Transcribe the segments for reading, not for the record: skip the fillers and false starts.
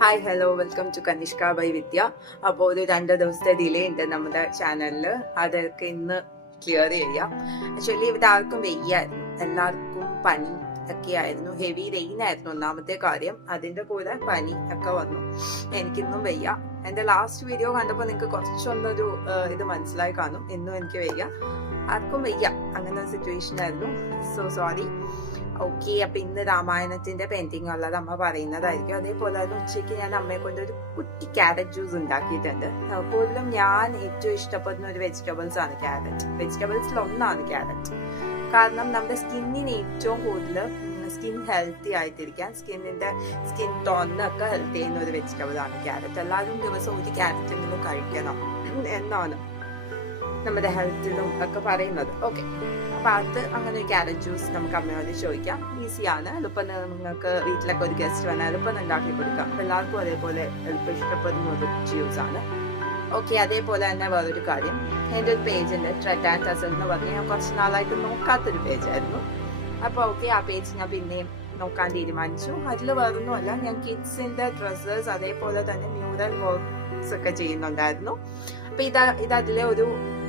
Hi hello welcome to Kanishka by Vidya. അപ്പോൾ ഒരു 2 ദിവസത്തെ ഡിലേ ഉണ്ട് നമ്മുടെ ചാനലിൽ. അതൊക്കെ ഇന്ന് ക്ലിയർ ചെയ്യാം. ആക്ച്വലി ഇവിടെ ആർക്കും വെയ്യായിരുന്നു, എല്ലാവർക്കും പനി ഒക്കെ ആയിരുന്നു. ഹെവി റെയിൻ ആയിരുന്നു ഒന്നാമത്തെ കാര്യം. അതിന്റെ കൂടെ പനി ഒക്കെ വന്നു. എനിക്കിന്നും വയ്യ. എന്റെ ലാസ്റ്റ് വീഡിയോ കണ്ടപ്പോൾ നിങ്ങൾക്ക് കുറച്ചൊന്നൊരു ഇത് മനസ്സിലായി കാണും. ഇന്നും എനിക്ക് വയ്യ, ആർക്കും വയ്യ. അങ്ങനെ ഒരു സിറ്റുവേഷൻ ആയിരുന്നു. So sorry. ഓക്കെ, അപ്പൊ ഇന്ന് രാമായണത്തിന്റെ പെയിന്റിംഗ് ഉള്ളത് അമ്മ പറയുന്നതായിരിക്കും. അതേപോലെ തന്നെ ഉച്ചയ്ക്ക് ഞാൻ അമ്മയെ കൊണ്ട് ഒരു കുട്ടി ക്യാരറ്റ് ജ്യൂസ് ഉണ്ടാക്കിയിട്ടുണ്ട്. കൂടുതലും ഞാൻ ഏറ്റവും ഇഷ്ടപ്പെടുന്ന ഒരു വെജിറ്റബിൾസ് ആണ് ക്യാരറ്റ്. വെജിറ്റബിൾസിൽ ഒന്നാണ് ക്യാരറ്റ്. കാരണം നമ്മുടെ സ്കിന്നിന് ഏറ്റവും കൂടുതൽ സ്കിൻ ഹെൽത്തി ആയിട്ടിരിക്കാൻ, സ്കിൻ ടോണിനൊക്കെ ഹെൽത്ത് ചെയ്യുന്ന ഒരു വെജിറ്റബിൾ ആണ് ക്യാരറ്റ്. എല്ലാവരും ദിവസം ഒരു ക്യാരറ്റ് എങ്കിലും കഴിക്കണം എന്നാണ് നമ്മുടെ ഹെൽത്തിനും ഒക്കെ പറയുന്നത്. ഓക്കെ, അപ്പൊ അത് അങ്ങനെ ഒരു ക്യാരറ്റ് ജ്യൂസ് നമുക്ക് അമ്മയോട് ചോദിക്കാം. ഈസിയാണ്, എളുപ്പം. നിങ്ങൾക്ക് വീട്ടിലൊക്കെ ഒരു ഗസ്റ്റ് വന്നാൽ എളുപ്പം ഉണ്ടാക്കി കൊടുക്കാം. എല്ലാവർക്കും അതേപോലെ എളുപ്പം ഇഷ്ടപ്പെടുന്ന ഒരു ജ്യൂസ് ആണ്. ഓക്കെ, അതേപോലെ തന്നെ വേറൊരു കാര്യം, എൻ്റെ ഒരു പേജ് ഉണ്ട്, ട്രെഡ് ആൻഡ് ടസൽ എന്ന് പറഞ്ഞ് ഞാൻ കുറച്ച് നാളായിട്ട് നോക്കാത്തൊരു പേജായിരുന്നു. അപ്പൊ ഓക്കെ, ആ പേജ് ഞാൻ പിന്നെയും നോക്കാൻ തീരുമാനിച്ചു. അതിൽ വേറൊന്നുമല്ല, ഞാൻ കിഡ്സിന്റെ ഡ്രസ്സസ് അതേപോലെ തന്നെ മ്യൂറൽ വർക്ക്സ് ഒക്കെ ചെയ്യുന്നുണ്ടായിരുന്നു. അപ്പൊ ഇത് അതിലെ ഒരു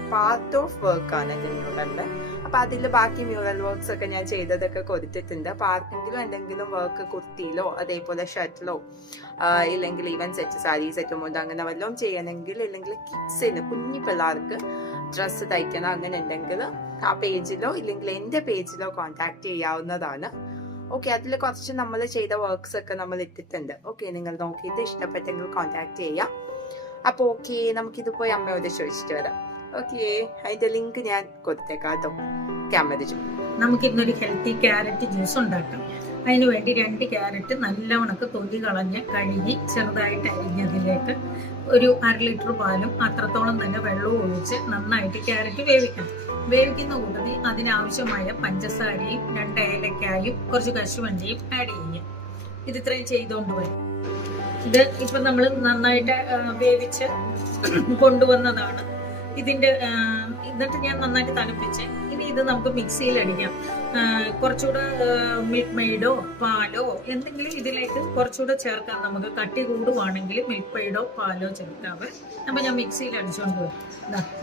പാർട്ട് ഓഫ് വർക്ക് ആണ് എന്റെ മ്യൂറലിന്റെ. അപ്പൊ അതിൽ ബാക്കി മ്യൂറൽ വർക്ക്സ് ഒക്കെ ഞാൻ ചെയ്തതൊക്കെ കൊടുത്തിട്ടുണ്ട്. അപ്പൊ ആർക്കെങ്കിലും എന്തെങ്കിലും വർക്ക് കുർത്തിയിലോ അതേപോലെ ഷർട്ടിലോ ഇല്ലെങ്കിൽ ഈവൻ സെറ്റ് സാരി സെറ്റ് മുണ്ട് അങ്ങനെ വല്ലതും ചെയ്യണമെങ്കിൽ, ഇല്ലെങ്കിൽ കിഡ്സിന് കുഞ്ഞു പിള്ളേർക്ക് ഡ്രസ്സ് തയ്ക്കണം അങ്ങനെ ഉണ്ടെങ്കിൽ ആ പേജിലോ ഇല്ലെങ്കിൽ എന്റെ പേജിലോ കോൺടാക്ട് ചെയ്യാവുന്നതാണ്. ഓക്കെ, അതിൽ കുറച്ച് നമ്മൾ ചെയ്ത വർക്ക്സ് ഒക്കെ നമ്മൾ ഇട്ടിട്ടുണ്ട്. ഓക്കെ, നിങ്ങൾ നോക്കിയിട്ട് ഇഷ്ടപ്പെട്ടെങ്കിൽ കോൺടാക്ട് ചെയ്യാം. അപ്പൊ ഓക്കെ, നമുക്കിത് പോയി അമ്മയോട് ചോദിച്ചിട്ട് വരാം. ഓക്കെ, അതിന്റെ ലിങ്ക് ഞാൻ കൊടുത്തേക്കാം കേട്ടോ. നമുക്ക് ഇന്നൊരു ഹെൽത്തി ക്യാരറ്റ് ജ്യൂസ് ഉണ്ടാക്കാം. അതിന് വേണ്ടി 2 ക്യാരറ്റ് നല്ലവണ്ണക്ക് തൊലി കളഞ്ഞ് കഴുകി ചെറുതായിട്ട് അരിഞ്ഞതിലേക്ക് ഒരു 1/2 ലിറ്റർ പാലും അത്രത്തോളം തന്നെ വെള്ളവും ഒഴിച്ച് നന്നായിട്ട് ക്യാരറ്റ് വേവിക്കണം. വേവിക്കുന്ന കൂട്ടത്തിൽ അതിനാവശ്യമായ പഞ്ചസാരയും 2 ഏലക്കായും കുറച്ച് കശുവണ്ടിയും ആഡ് ചെയ്യാം. ഇത് ഇത്രയും ചെയ്തുകൊണ്ട് വരും. ഇത് ഇപ്പൊ നമ്മൾ നന്നായിട്ട് വേവിച്ച് കൊണ്ടുവന്നതാണ്. എന്നിട്ട് ഞാൻ നന്നായിട്ട് തണുപ്പിച്ച് ഇനി ഇത് നമുക്ക് മിക്സിയിൽ അടിക്കാം. കുറച്ചുകൂടെ മിൽക്ക് മെയ്ഡോ പാലോ എന്തെങ്കിലും ഇതിലേക്ക് കുറച്ചുകൂടെ ചേർക്കാം. നമുക്ക് കട്ടി കൂടുവാണെങ്കിൽ മിൽക്ക് മെയ്ഡോ പാലോ ചേർക്കാവേ. അപ്പൊ ഞാൻ മിക്സിയിൽ അടിച്ചുകൊണ്ട് വരും.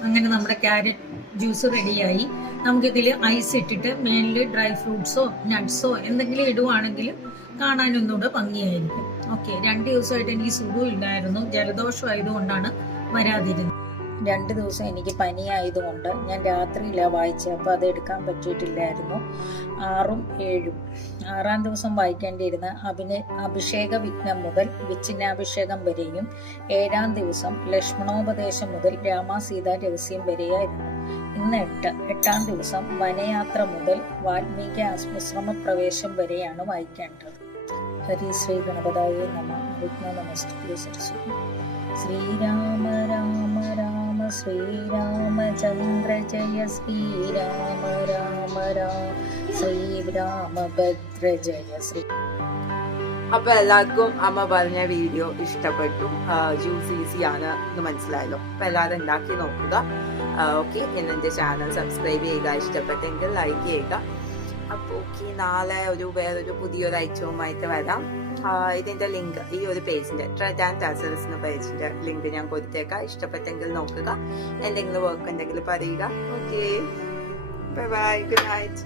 അങ്ങനെ നമ്മുടെ ക്യാരറ്റ് ജ്യൂസ് റെഡിയായി. നമുക്കിതിൽ ഐസ് ഇട്ടിട്ട് മേലിൽ ഡ്രൈ ഫ്രൂട്ട്സോ നട്ട്സോ എന്തെങ്കിലും ഇടുവാണെങ്കിൽ കാണാനൊന്നുകൂടെ ഭംഗിയായിരിക്കും. ഓക്കെ, 2 ദിവസമായിട്ട് എനിക്ക് സുഖം ഇല്ലായിരുന്നു. ജലദോഷം ആയതുകൊണ്ടാണ് വരാതിരുന്നത്. 2 ദിവസം എനിക്ക് പനിയായതുകൊണ്ട് ഞാൻ രാത്രിയിലാണ് വായിച്ചത്. അപ്പോൾ അത് എടുക്കാൻ പറ്റിയിട്ടില്ലായിരുന്നു. 6ഉം 7ഉം 6ആം ദിവസം വായിക്കേണ്ടിയിരുന്ന അഭിഷേക വിഘ്നം മുതൽ വിച്ഛിന്നാഭിഷേകം വരെയും 7ആം ദിവസം ലക്ഷ്മണോപദേശം മുതൽ രാമസീതാ രഹസ്യം വരെയായിരുന്നു. ഇന്ന് 8ആം ദിവസം വനയാത്ര മുതൽ വാൽമീകി ആശ്രമ പ്രവേശം വരെയാണ് വായിക്കേണ്ടത്. ഹരി ശ്രീ ഗണപതായ നമഃ. വിഘ്ന നമസ്തുഭ്യേ സരസ്വതി. ശ്രീരാമ രാമ രാമ ശ്രീരാമചന്ദ്ര ജയ ശ്രീരാമ രാമ രാമ ശ്രീരാമഭദ്ര ജയ ശ്രീ. അപ്പൊ എല്ലാവർക്കും അമ്മ പറഞ്ഞ വീഡിയോ ഇഷ്ടപ്പെട്ടു. ജ്യൂസ് ഈസിയാണ് എന്ന് മനസ്സിലായല്ലോ. അപ്പൊ എല്ലാവരും ഉണ്ടാക്കി നോക്കുക. ഓക്കെ, എന്റെ ചാനൽ സബ്സ്ക്രൈബ് ചെയ്യുക, ഇഷ്ടപ്പെട്ടെങ്കിൽ ലൈക്ക് ചെയ്യുക. അപ്പൊ ഓക്കെ, നാളെ വേറൊരു പുതിയൊരു ഐറ്റവുമായിട്ട് വരാം. ഇതിന്റെ ലിങ്ക് ഈ ഒരു പേജിന്റെ ട്രെഡ് ആൻഡ് ടസൽസ് എന്ന പേജിന്റെ ലിങ്ക് ഞാൻ കൊടുത്തേക്കാം. ഇഷ്ടപ്പെട്ടെങ്കിൽ നോക്കുക. എന്തെങ്കിലും വർക്ക് ഉണ്ടെങ്കിൽ പറയുക. Okay, bye bye, good night.